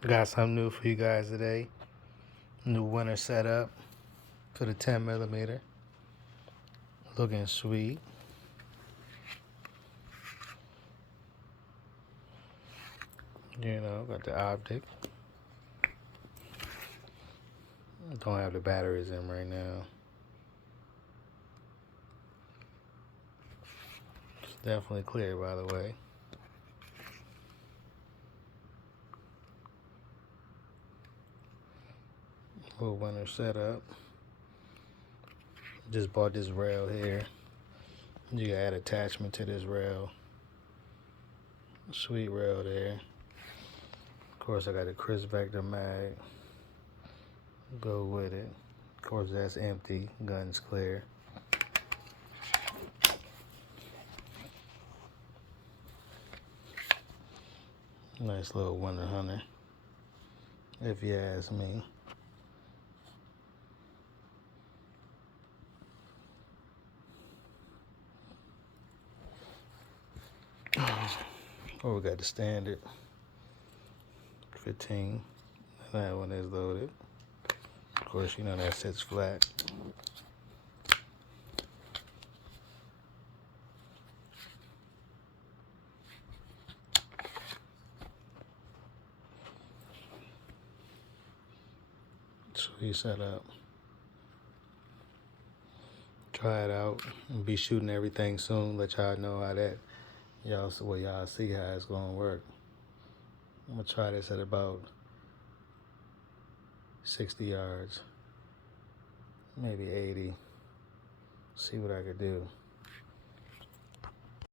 Got something new for you guys today. New winter setup for the 10mm. Looking sweet. You know, got the optic. Don't have the batteries in right now. It's definitely clear, by the way. Full winter setup. Just bought this rail here. You can add attachment to this rail. Sweet rail there. Of course, I got a crisp vector mag. Go with it. Of course, that's empty. Gun's clear. Nice little winter hunter, if you ask me. Oh, we got the standard 15. That one is loaded. Of course, you know that sits flat. Sweet setup. Try it out and be shooting everything soon. Let y'all know how that y'all see how it's gonna work. I'm gonna try this at about 60 yards, maybe 80. See what I could do.